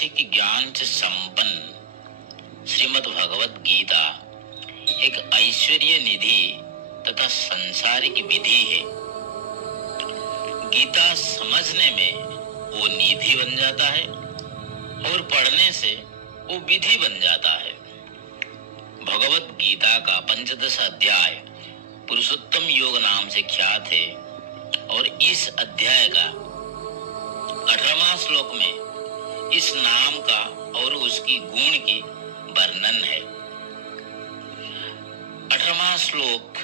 पारमार्थिक ज्ञान से संपन्न श्रीमद् भगवत गीता एक ऐश्वर्य निधि तथा संसारिक विधि है। गीता समझने में वो निधि बन जाता है और पढ़ने से वो विधि बन जाता है। भगवत गीता का 15 अध्याय पुरुषोत्तम योग नाम से ख्यात है और इस अध्याय का 18वां श्लोक में इस नाम का और उसकी गुण की वर्णन है। 18वां श्लोक,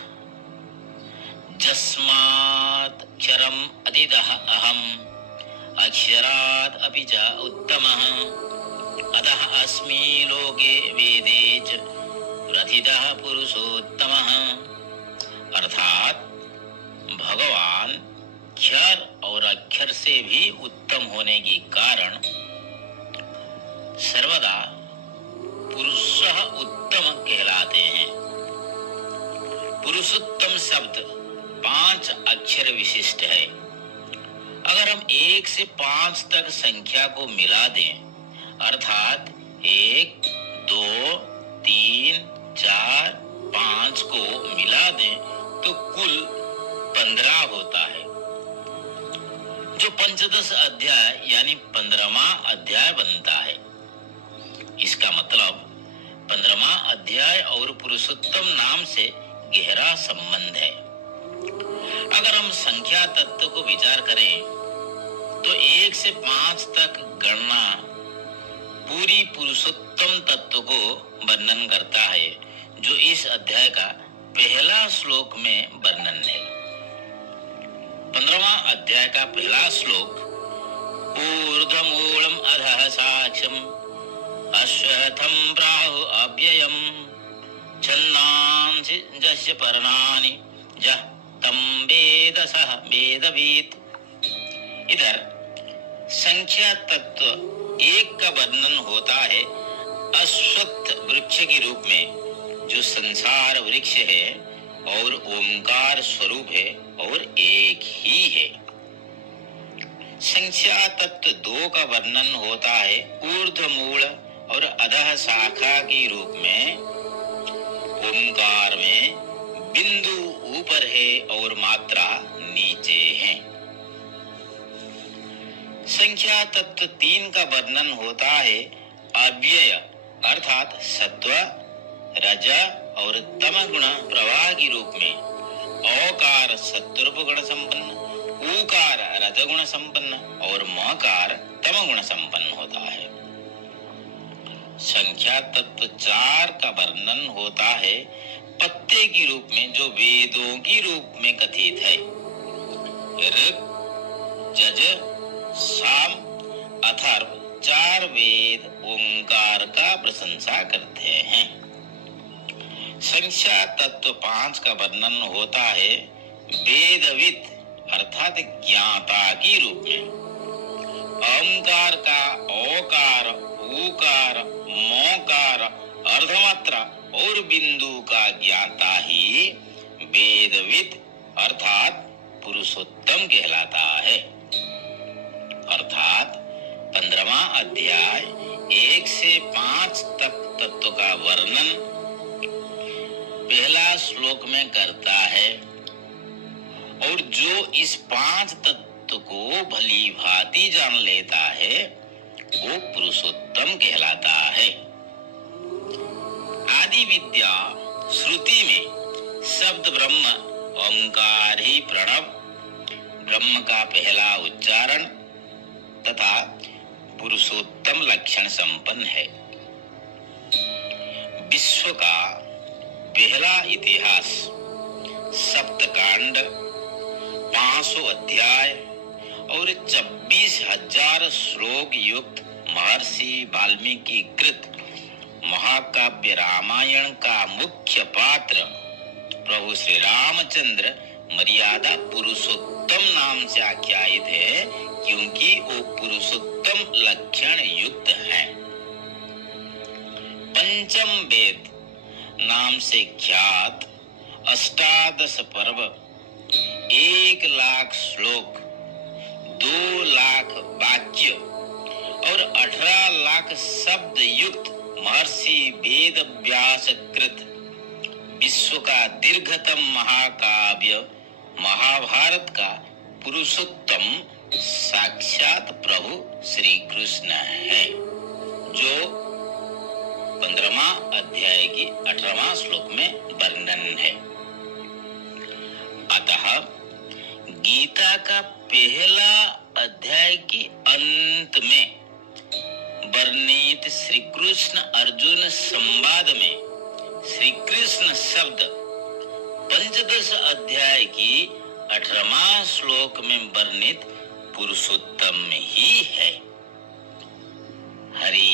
जस्मात् क्षरम अतिदः अहम अक्षरात् अपि च उत्तमः अतः अस्मि लोके वेदे च प्रथितः पुरुषोत्तमः। अर्थात भगवान क्षर और अक्षर से भी उत्तम होने के कारण सर्वदा पुरुषः उत्तम कहलाते हैं। पुरुषोत्तम शब्द 5 अक्षर विशिष्ट है। अगर हम 1 से 5 तक संख्या को मिला दें, अर्थात 1, 2, 3, 4, 5 को मिला दें तो कुल 15 होता है, जो पंचदश अध्याय यानी 15वां अध्याय बनता है। इसका मतलब 15वां अध्याय और पुरुषोत्तम नाम से गहरा संबंध है। अगर हम संख्या तत्व को विचार करें तो 1 से 5 तक गणना पूरी पुरुषोत्तम तत्व को वर्णन करता है, जो इस अध्याय का पहला श्लोक में वर्णन है। 15वां अध्याय का पहला श्लोक, ऊर्ध्वमूलम् अधः साक्ष्यम् अश्वत्थं प्राहु अव्ययम् छन्दांसि यस्य पर्णानि यः तं वेद सः वेदवित्। इधर संख्या तत्व 1 का वर्णन होता है अश्वत्थ वृक्ष के रूप में, जो संसार वृक्ष है और ओंकार स्वरूप है और एक ही है। संख्या तत्व 2 का वर्णन होता है ऊर्ध्व मूल और अधः शाखा के रूप में। ओंकार में बिंदु ऊपर है और मात्रा नीचे है। संख्या तत्व 3 का वर्णन होता है अव्यय, अर्थात सत्व, रज और तम गुण प्रवाह के रूप में। औकार सत्वरूप गुण संपन्न, ऊकार रजगुण संपन्न और मकार तम गुण संपन्न होता है। संख्या तत्व 4 का वर्णन होता है पत्ते के रूप में, जो वेदों के रूप में कथित है। ऋग, यज, साम, अथर्व 4 वेद ओंकार का प्रशंसा करते हैं। संख्या तत्व 5 का वर्णन होता है वेदविद, अर्थात ज्ञाता के रूप में। ओंकार का औकार, ऊकार, मौकार, अर्धमात्रा और बिंदु का ज्ञाता ही वेदविद अर्थात पुरुषोत्तम कहलाता है। अर्थात 15वां अध्याय 1 से 5 तक तत्व का वर्णन पहला श्लोक में करता है, और जो इस 5 तत्व को भली भांति जान लेता है वो पुरुषोत्तम कहलाता है। आदि विद्या श्रुति में शब्द ब्रह्म ओंकार ही प्रणव, ब्रह्म का पहला उच्चारण तथा पुरुषोत्तम लक्षण संपन्न है। विश्व का पहला इतिहास, सप्तकांड, 500 अध्याय और 26,000 श्लोक युक्त महर्षि वाल्मीकि कृत महाकाव्य रामायण का मुख्य पात्र प्रभु श्री रामचंद्र मर्यादा पुरुषोत्तम नाम से आख्यायित है, क्योंकि वो पुरुषोत्तम लक्षण युक्त है। पंचम वेद नाम से ख्यात 18 पर्व, 1 लाख श्लोक, 2 लाख वाक्य और 18 लाख शब्द युक्त महर्षि वेद व्यास कृत विश्व का दीर्घतम महाकाव्य महाभारत का पुरुषोत्तम साक्षात प्रभु श्री कृष्ण है, जो 15वां अध्याय की 18वां श्लोक में वर्णन है। अतः गीता का पहला अध्याय के अंत में वर्णित श्री कृष्ण अर्जुन संवाद में श्री कृष्ण शब्द पंचदश अध्याय की 18वां श्लोक में वर्णित पुरुषोत्तम ही है। हरि